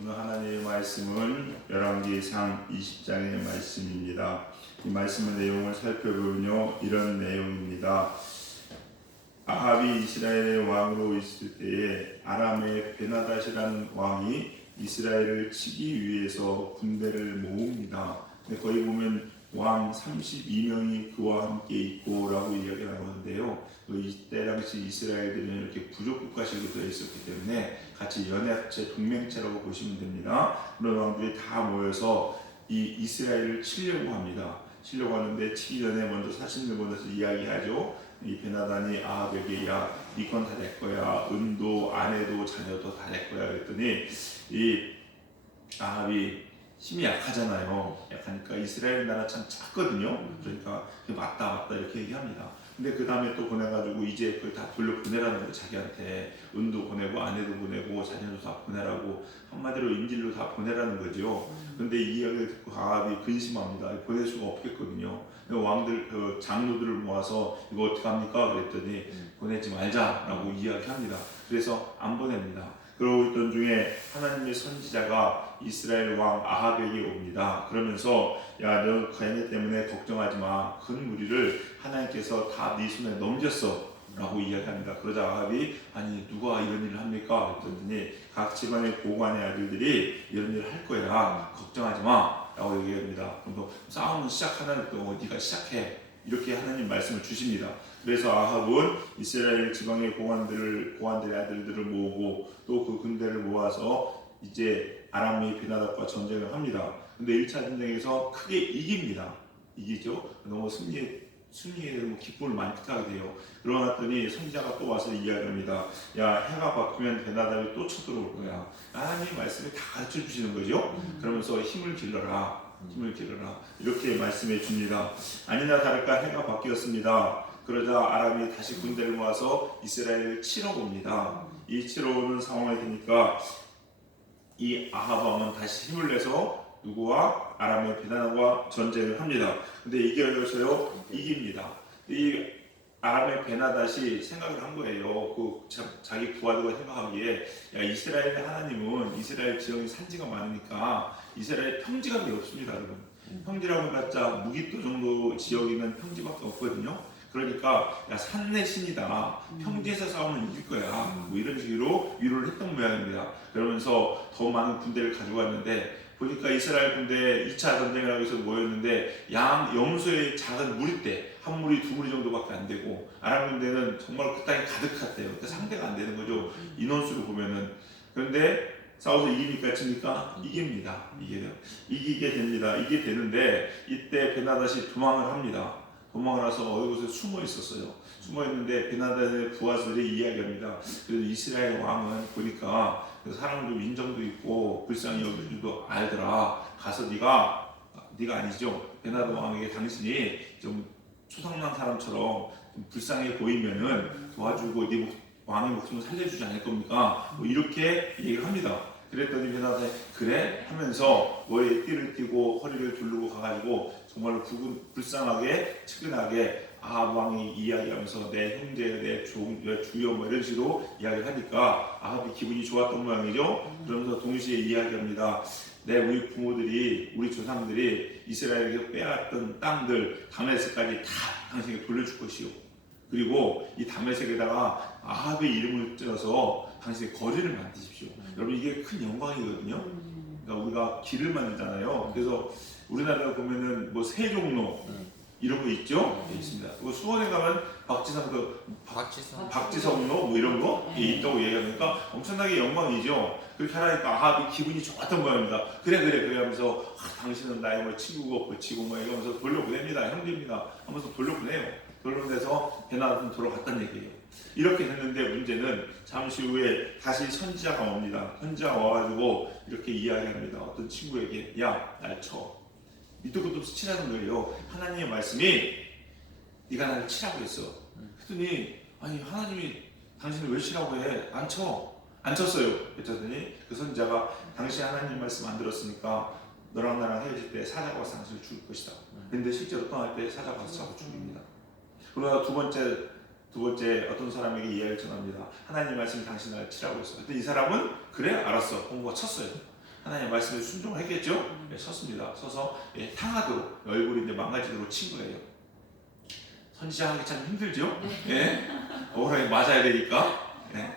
오늘 하나님의 말씀은 열왕기상 20장의 말씀입니다. 이 말씀의 내용을 살펴보면요, 이런 내용입니다. 아합이 이스라엘의 왕으로 있을 때에 아람의 베나닷이라는 왕이 이스라엘을 치기 위해서 군대를 모읍니다. 거기 보면 왕 32명이 그와 함께 있고라고 이야기가 나오는데요. 이때 당시 이스라엘들은 이렇게 부족 국가식으로 되어 있었기 때문에 같이 연합체 동맹체라고 보시면 됩니다. 그런 왕들이 다 모여서 이 이스라엘을 치려고 합니다. 치려고 하는데 치기 전에 먼저 사신을 보내서 이야기하죠. 이 베나단이 아합에게 야, 네 건 다 내 거야. 은도 아내도 자녀도 다 내 거야. 그랬더니 이 아합이 힘이 약하잖아요. 약하니까 이스라엘 나라 참 작거든요. 그러니까 맞다 이렇게 얘기합니다. 근데 그 다음에 또 보내가지고 이제 그걸 다 돌려보내라는 거예요. 자기한테 은도 보내고 아내도 보내고 자녀도 다 보내라고, 한마디로 인질로 다 보내라는 거죠. 그런데 이 이야기를 듣고 아합이 근심합니다. 보낼 수가 없겠거든요. 왕들 장로들을 모아서 이거 어떻게 합니까? 그랬더니 보내지 말자라고 이야기합니다. 그래서 안 보냅니다. 그러고 있던 중에 하나님의 선지자가 이스라엘 왕 아합에게 옵니다. 그러면서 야, 너 가인의 때문에 걱정하지 마. 큰 무리를 하나님께서 다 네 손에 넘겼어 라고 이야기합니다. 그러자 아합이 아니 누가 이런 일을 합니까? 그랬더니 각 집안의 고관의 아들들이 이런 일을 할 거야. 걱정하지 마 라고 얘기합니다. 그럼 싸움은 시작하는 또 네가 시작해. 이렇게 하나님 말씀을 주십니다. 그래서 아합은 이스라엘 지방의 고관들의 아들들을 모으고 또 그 군대를 모아서 이제 아람의 베나닷과 전쟁을 합니다. 근데 1차 전쟁에서 크게 이깁니다. 이기죠. 너무 승리에 기쁨을 만끽하게 돼요. 그러더니 선지자가 또 와서 이야기합니다. 야, 해가 바뀌면 베나닷이 또 쳐들어올 거야. 하나님의 말씀을 다 가르쳐 주시는 거죠. 그러면서 힘을 길러라 이렇게 말씀해 줍니다. 아니나 다를까 해가 바뀌었습니다. 그러자 아람이 다시 군대를 모아서 이스라엘을 치러 옵니다. 이 치러 오는 상황이 되니까 이 아합 왕은 다시 힘을 내서 누구와 아람의 베나닷과 전쟁을 합니다. 근데 이겨서요 이깁니다. 이 아람의 베나닷이 생각을 한 거예요. 자기 부하들과 생각하기에 야, 이스라엘의 하나님은 이스라엘 지형이 산지가 많으니까 이스라엘 평지가 별로 없습니다, 여러분. 평지라고 해봤자 무기토 정도 지역에는 평지밖에 없거든요. 그러니까 야, 산내 신이다. 평지에서 싸우면 이길 거야. 뭐 이런 식으로 위로를 했던 모양입니다. 그러면서 더 많은 군대를 가져갔는데 보니까 이스라엘 군대 2차 전쟁을 하기 위해서 모였는데 염소의 작은 무리대 한 무리 두 무리 정도밖에 안 되고 아람 군대는 정말 그 땅에 가득했대요. 그러니까 상대가 안 되는 거죠. 인원수로 보면은. 그런데 싸워서 이깁니까? 칩니까? 이깁니다. 이기게 됩니다. 이게 되는데 이때 베나닷이 도망을 합니다. 도망을 해서 어느 곳에 숨어 있었어요. 숨어 있는데 베나닷의 부하들이 이야기합니다. 그래서 이스라엘 왕은 보니까 사람도 인정도 있고 불쌍히 여길 줄도 알더라. 가서 네가 아니죠. 베나닷 왕에게 당신이 좀 초상난 사람처럼 좀 불쌍해 보이면은 도와주고 네 왕의 목숨을 살려주지 않을 겁니까? 뭐 이렇게 얘기를 합니다. 그랬더니 베나닷이 그래? 하면서 머리에 띠를 띠고 허리를 두르고 가가지고 정말로 불쌍하게 측은하게 아합 왕이 이야기하면서 내 형제, 내 주여 뭐 이런 식으로 이야기를 하니까 아합이 기분이 좋았던 모양이죠. 그러면서 동시에 이야기합니다. 우리 부모들이 우리 조상들이 이스라엘에서 빼앗던 땅들 다메섹까지 다 당신에게 돌려줄 것이요. 그리고 이 다메섹에다가 아합의 이름을 떼어서 당신의 거리를 만드십시오. 여러분 이게 큰 영광이거든요. 그러니까 우리가 길을 만들잖아요. 그래서 우리나라에 보면은 뭐 세종로 이런 거 있죠? 있습니다. 그리고 수원에 가면 박지성로 뭐 이런 거 있다고 얘기하니까 엄청나게 영광이죠. 그렇게 하니까 아합이 기분이 좋았던 거입니다. 그래 하면서 당신은 나의 뭐 친구고 고치고 뭐 이러면서 돌려보냅니다. 형제입니다 하면서 돌려보내요. 돌려보내서 베나닷은 돌아갔다는 얘기예요. 이렇게 됐는데 문제는 잠시 후에 다시 선지자가 옵니다. 선지자가 와가지고 이렇게 이야기합니다. 어떤 친구에게 야, 날 쳐. 밑도 끝도 없이 치라는 거예요. 하나님의 말씀이 네가 나를 치라고 했어. 그랬더니 아니 하나님이 당신을 왜 치라고 해? 안 쳤어요. 그랬더니 그 선지자가 당신 하나님 말씀 안 들었으니까 너랑 나랑 헤어질 때 사자가 와서 당신을 죽일 것이다. 근데 실제로 떠날 때 사자가 와서 잡아 죽입니다. 그러나 두 번째 어떤 사람에게 이야기를 전합니다. 하나님 말씀이 당신 나를 치라고 했어. 그랬더니 이 사람은 그래 알았어. 공부가 쳤어요. 하나님의 말씀에 순종했겠죠? 예, 섰습니다. 서서 예, 향하도록 얼굴이 이제 망가지도록 친 거예요. 선지자하기 참 힘들죠? 예? 억울하게 맞아야 되니까. 예.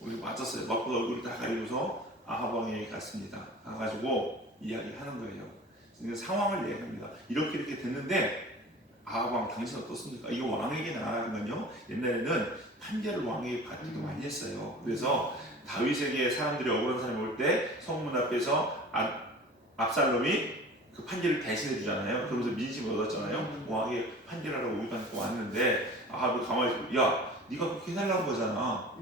우리 맞았어요. 맞고 얼굴을 다 가리고서 아합 왕에게 갔습니다. 가가지고 이야기하는 거예요. 그러니까 상황을 얘기합니다. 이렇게 됐는데 아합 왕 당신 어떻습니까? 이거 왕에게 나가는 건요. 옛날에는 판결을 왕에게 받기도 많이 했어요. 그래서 다윗에게 사람들이 억울한 사람이 올 때 성문 앞에서 압살롬이 그 판결을 대신해 주잖아요. 그러면서 민심을 얻었잖아요. 왕에게 판결하라고 우리가 왔는데 아합이 가만히 있고, 야, 네가 그렇게 해달라는 거잖아.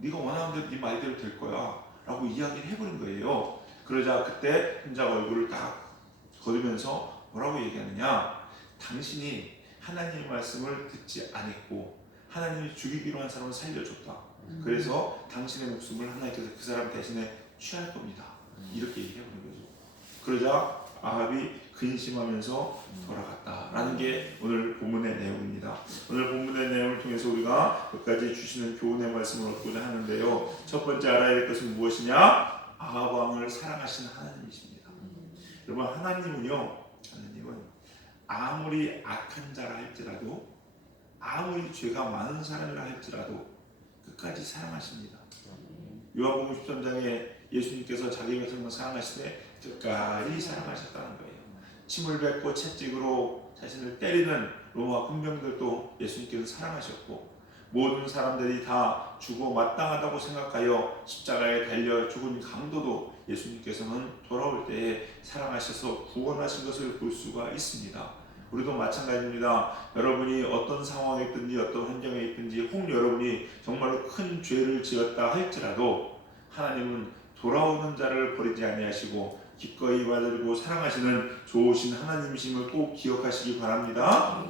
네가 원하는 대로 네 말대로 될 거야 라고 이야기를 해버린 거예요. 그러자 그때 혼자가 얼굴을 딱 거두면서 뭐라고 얘기하느냐, 당신이 하나님의 말씀을 듣지 않았고 하나님이 죽이기로 한 사람을 살려줬다. 그래서 당신의 목숨을 하나님께서 그 사람 대신에 취할 겁니다. 이렇게 얘기해버린 거죠. 그러자 아합이 근심하면서 돌아갔다라는 게 오늘 본문의 내용입니다. 오늘 본문의 내용을 통해서 우리가 몇 가지 주시는 교훈의 말씀을 얻고자 하는데요. 첫 번째 알아야 될 것은 무엇이냐? 아합 왕을 사랑하시는 하나님이십니다. 여러분, 하나님은 아무리 악한 자라 할지라도, 아무리 죄가 많은 사람이라 할지라도 끝까지 사랑하십니다. 요한복음 13장에 예수님께서 자기 백성을 사랑하시되 끝까지 사랑하셨다는 거예요. 침을 뱉고 채찍으로 자신을 때리는 로마 군병들도 예수님께서 사랑하셨고, 모든 사람들이 다 죽어 마땅하다고 생각하여 십자가에 달려 죽은 강도도 예수님께서는 돌아올 때에 사랑하셔서 구원하신 것을 볼 수가 있습니다. 우리도 마찬가지입니다. 여러분이 어떤 상황에 있든지 어떤 환경에 있든지, 혹 여러분이 정말로 큰 죄를 지었다 할지라도 하나님은 돌아오는 자를 버리지 아니하시고 기꺼이 받으시고 사랑하시는 좋으신 하나님이심을 꼭 기억하시기 바랍니다.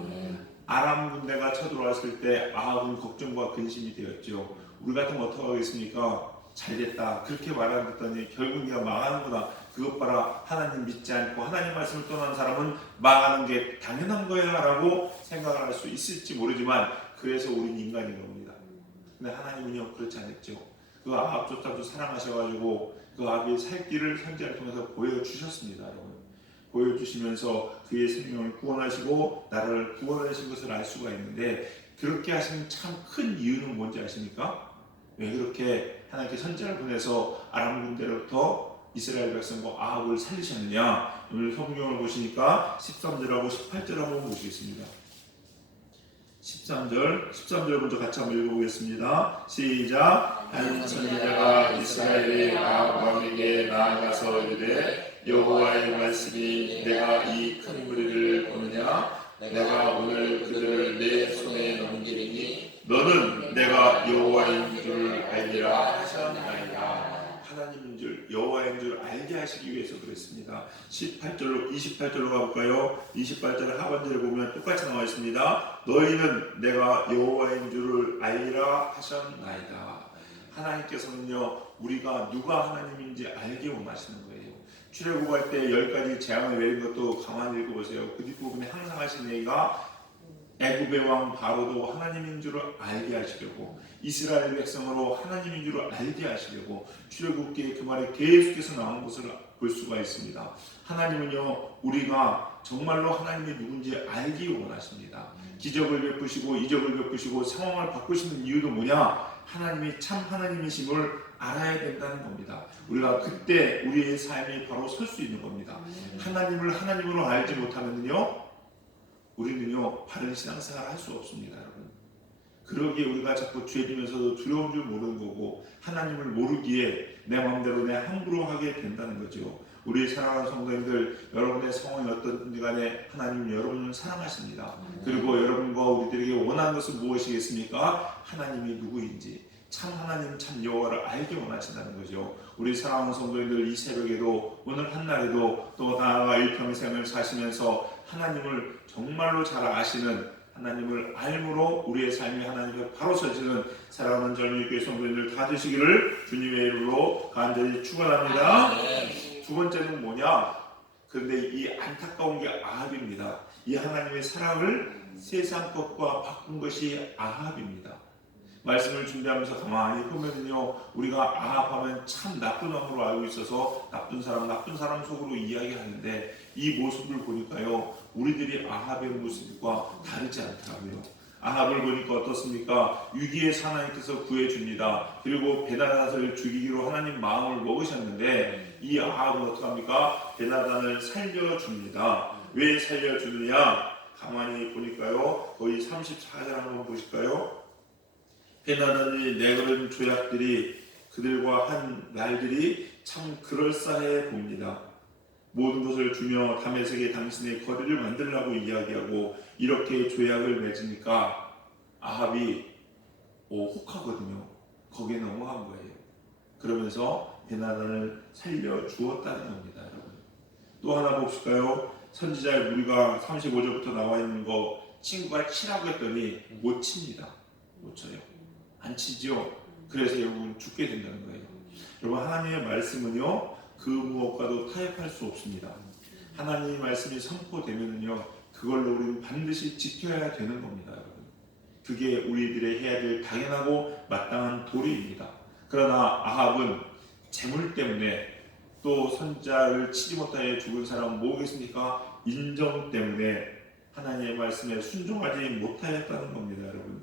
아람 군대가 쳐들어왔을 때 아합은 걱정과 근심이 되었죠. 우리 같으면 어떻게 하겠습니까? 잘됐다 그렇게 말하더니 결국 네가 망하는구나. 그것 봐라, 하나님 믿지 않고 하나님 말씀을 떠난 사람은 망하는 게 당연한 거야 라고 생각을 할 수 있을지 모르지만, 그래서 우리는 인간인 겁니다. 근데 하나님은요 그렇지 않았죠. 그 아합조차도 사랑하셔가지고 그 아합의 살 길을 선지자를 통해서 보여주셨습니다. 여러분, 보여주시면서 그의 생명을 구원하시고 나라를 구원하신 것을 알 수가 있는데, 그렇게 하시는 참 큰 이유는 뭔지 아십니까? 왜 그렇게 하나님께 선지자를 보내서 아람 군대로부터 이스라엘 백성과 아합을 살리셨느냐? 오늘 성경을 보시니까 13절하고 18절 한번 보시겠습니다. 13절 먼저 같이 한번 읽어보겠습니다. 시작. 한 선지자가 이스라엘의 아합 왕에게 나아가서 이르되, 여호와의 말씀이 내가 이 큰 무리를 보느냐? 내가 오늘 그들을 내 손에 넘기리니 너는 내가 여호와인 줄 알리라 하셨나이다. 하나님인 줄, 여호와인 줄 알게 하시기 위해서 그랬습니다. 28절로 가볼까요? 28절 하반절에 보면 똑같이 나와 있습니다. 너희는 내가 여호와인 줄을 알리라 하셨나이다. 하나님께서는요 우리가 누가 하나님인지 알기 원하시는 거예요. 출애굽할 때 10가지 재앙을 내린 것도 가만히 읽어보세요. 그 뒷부분에 항상 하신 얘기가 애굽의 왕 바로도 하나님인 줄을 알게 하시려고, 이스라엘 백성으로 하나님인 줄을 알게 하시려고 출애굽기에 그 말이 계속해서 나온 것을 볼 수가 있습니다. 하나님은요 우리가 정말로 하나님이 누군지 알기 원하십니다. 기적을 베푸시고 이적을 베푸시고 상황을 바꾸시는 이유도 뭐냐? 하나님이 참 하나님이심을 알아야 된다는 겁니다. 우리가 그때 우리의 삶이 바로 설 수 있는 겁니다. 하나님을 하나님으로 알지 못하면요 우리는요 바른 신앙생활을 할 수 없습니다. 여러분, 그러기에 우리가 자꾸 죄지면서도 두려운 줄 모르는 거고, 하나님을 모르기에 내 마음대로 내 함부로 하게 된다는 거죠. 우리 사랑하는 성도님들, 여러분의 상황이 어떤지 간에 하나님은 여러분을 사랑하십니다. 그리고 여러분과 우리들에게 원하는 것은 무엇이겠습니까? 하나님이 누구인지, 참 하나님 참 여호와를 알게 원하신다는 거죠. 우리 사랑하는 성도님들, 이 새벽에도 오늘 한날에도 또 나아가 일평생을 사시면서 하나님을 정말로 잘 아시는, 하나님을 알므로 우리의 삶이 하나님께 바로 서지는 사랑하는 젊은 교회 성도님들 다 되시기를 주님의 이름으로 간절히 축원합니다. 두 번째는 뭐냐? 그런데 이 안타까운 게 아합입니다. 이 하나님의 사랑을 세상 것과 바꾼 것이 아합입니다. 말씀을 준비하면서 가만히 보면은요, 우리가 아합하면 참 나쁜 왕으로 알고 있어서 나쁜 사람 속으로 이야기하는데 이 모습을 보니까요, 우리들이 아합의 모습과 다르지 않더라고요. 아합을 보니까 어떻습니까? 위기에서 하나님께서 구해줍니다. 그리고 베나단을 죽이기로 하나님 마음을 먹으셨는데 이 아합은 어떡합니까? 베나단을 살려줍니다. 왜 살려주느냐? 가만히 보니까요, 거기 34절 한번 보실까요? 베나단이 내걸은 조약들이 그들과 한 말들이 참 그럴싸해 봅니다. 모든 것을 주며 다메섹에 당신의 거리를 만들라고 이야기하고 이렇게 조약을 맺으니까 아합이 혹하거든요. 거기에 넘어간 거예요. 그러면서 베나단을 살려주었다는 겁니다. 여러분. 또 하나 봅시까요? 선지자의 무리가 35절부터 나와 있는 거, 친구가 치라고 했더니 못 칩니다. 못 쳐요. 안 치죠. 그래서 여러분 죽게 된다는 거예요. 여러분, 하나님의 말씀은요, 그 무엇과도 타협할 수 없습니다. 하나님의 말씀이 선포되면은요, 그걸로 우리는 반드시 지켜야 되는 겁니다. 여러분. 그게 우리들의 해야 될 당연하고 마땅한 도리입니다. 그러나 아합은 재물 때문에, 또 선자를 치지 못하여 죽은 사람은 뭐겠습니까? 인정 때문에 하나님의 말씀에 순종하지 못하였다는 겁니다. 여러분,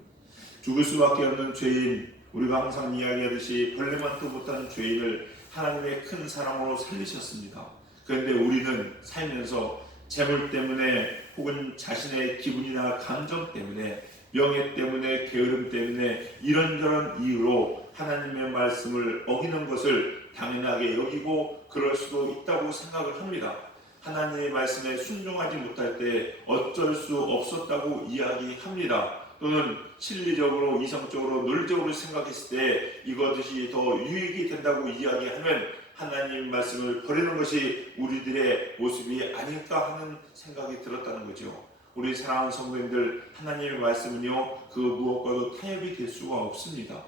죽을 수밖에 없는 죄인, 우리가 항상 이야기하듯이 벌레만도 못하는 죄인을 하나님의 큰 사랑으로 살리셨습니다. 그런데 우리는 살면서 재물 때문에, 혹은 자신의 기분이나 감정 때문에, 명예 때문에, 게으름 때문에 이런저런 이유로 하나님의 말씀을 어기는 것을 당연하게 여기고 그럴 수도 있다고 생각을 합니다. 하나님의 말씀에 순종하지 못할 때 어쩔 수 없었다고 이야기합니다. 또는 실리적으로, 이성적으로, 논리적으로 생각했을 때 이것이 더 유익이 된다고 이야기하면 하나님 말씀을 버리는 것이 우리들의 모습이 아닐까 하는 생각이 들었다는 거죠. 우리 사랑하는 성도님들, 하나님의 말씀은요, 그 무엇과도 타협이 될 수가 없습니다.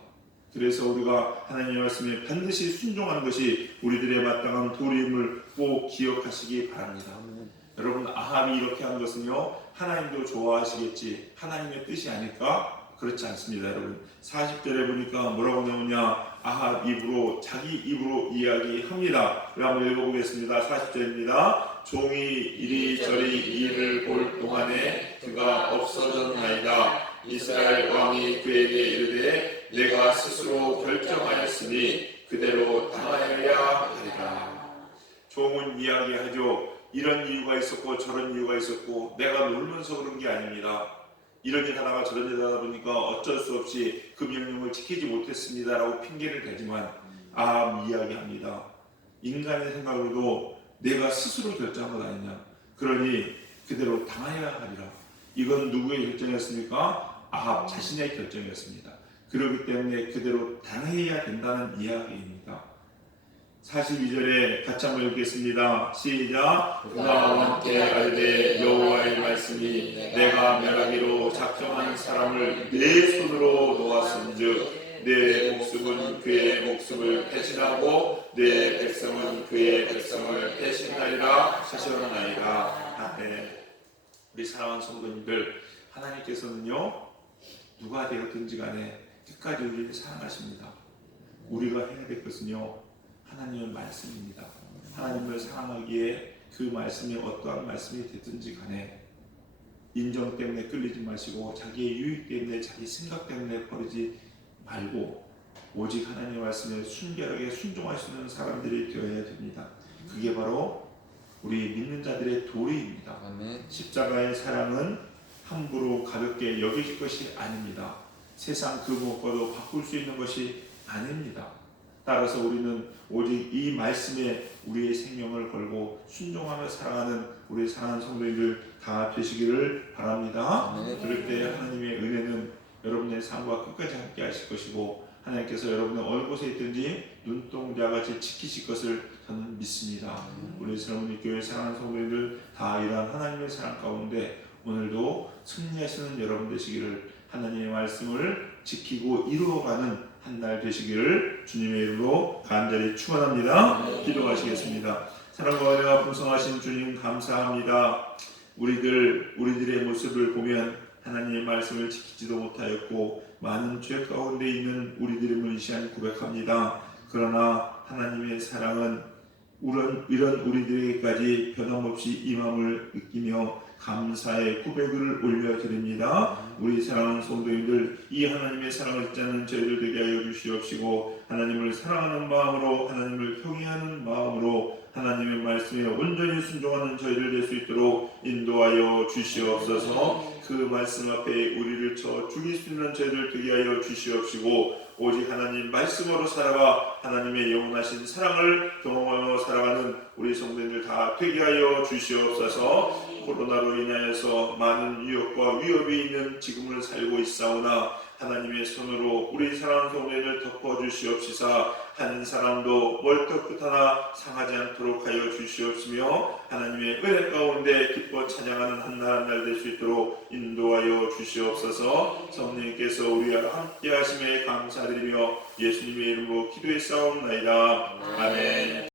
그래서 우리가 하나님의 말씀에 반드시 순종하는 것이 우리들의 마땅한 도리임을 꼭 기억하시기 바랍니다. 여러분, 아합이 이렇게 한 것은요, 하나님도 좋아하시겠지, 하나님의 뜻이 아닐까? 그렇지 않습니다. 여러분, 40절에 보니까 뭐라고 나오냐? 아합 입으로, 자기 입으로 이야기합니다. 우리 한번 읽어보겠습니다. 40절입니다. 종이 이리저리 이 일을 볼 동안에 그가 없어졌나이다. 이스라엘 왕이 그에게 이르되 내가 스스로 결정하였으니 그대로 당하여야 하리라. 종은 이야기하죠. 이런 이유가 있었고 저런 이유가 있었고 내가 놀면서 그런 게 아닙니다. 이런 일 하다가 저런 일 하다 보니까 어쩔 수 없이 그 명령을 지키지 못했습니다 라고 핑계를 대지만 아합 이야기합니다. 인간의 생각으로도 내가 스스로 결정한 것 아니냐. 그러니 그대로 당하여야 하리라. 이건 누구의 결정이었습니까? 아합 자신의 결정이었습니다. 그렇기 때문에 그대로 당해야 된다는 이야기입니다. 42절에 같이 한번 읽겠습니다. 시작. 그가 왕께 아뢰되 여호와의 말씀이 내가 멸하기로 작정한 사람을 내 손으로 놓았은즉 내 목숨은 그의 목숨을 배신하고 내 백성은 그의 백성을 배신하리라 하셨나이다. 아멘. 우리 사랑하는 성도님들, 하나님께서는요, 누가 되었든지 간에 끝까지 우리를 사랑하십니다. 우리가 해야 될 것은요, 하나님의 말씀입니다. 하나님을 사랑하기에 그 말씀이 어떠한 말씀이 됐든지 간에 인정 때문에 끌리지 마시고 자기의 유익 때문에, 자기 생각 때문에 버리지 말고 오직 하나님의 말씀에 순결하게 순종할 수 있는 사람들이 되어야 됩니다. 그게 바로 우리 믿는 자들의 도리입니다. 십자가의 사랑은 함부로 가볍게 여길 것이 아닙니다. 세상 그 무엇과도 바꿀 수 있는 것이 아닙니다. 따라서 우리는 오직 이 말씀에 우리의 생명을 걸고 순종하며 살아가는 우리 사랑하는 성도님들 다 되시기를 바랍니다. 그럴 때 하나님의 은혜는 여러분의 삶과 끝까지 함께 하실 것이고 하나님께서 여러분의 어느 곳에 있든지 눈동자같이 지키실 것을 저는 믿습니다. 우리 사랑하는 교회 사랑하는 성도님들 다 이러한 하나님의 사랑 가운데 오늘도 승리하시는 여러분 되시기를, 하나님의 말씀을 지키고 이루어가는 한 날 되시기를 주님의 이름으로 간절히 축원합니다. 기도하시겠습니다. 사랑과 은혜가 풍성하신 주님 감사합니다. 우리들의 모습을 보면 하나님의 말씀을 지키지도 못하였고 많은 죄 가운데 있는 우리들임을 이 시간 고백합니다. 그러나 하나님의 사랑은 이런 우리들에게까지 변함없이 임함을 느끼며 감사의 고백을 올려드립니다. 우리 사랑하는 성도님들, 이 하나님의 사랑을 잊지 않는 저희들 되게 하여 주시옵시고 하나님을 사랑하는 마음으로, 하나님을 경외하는 마음으로 하나님의 말씀에 온전히 순종하는 저희들 될 수 있도록 인도하여 주시옵소서. 그 말씀 앞에 우리를 쳐 죽일 수 있는 저희들 되게 하여 주시옵시고 오직 하나님 말씀으로 살아가 하나님의 영원하신 사랑을 경험하며 살아가는 우리 성도님들 다 되게 하여 주시옵소서. 코로나로 인하여서 많은 위협과 위협이 있는 지금을 살고 있사오나 하나님의 손으로 우리 사랑하는 성도님을 덮어주시옵시사 한 사람도 멀떡 하나 상하지 않도록 하여 주시옵시며 하나님의 은혜 가운데 기뻐 찬양하는 한날 한날 될 수 있도록 인도하여 주시옵소서. 성령님께서 우리와 함께 하심에 감사드리며 예수님의 이름으로 기도했사옵나이다. 아멘.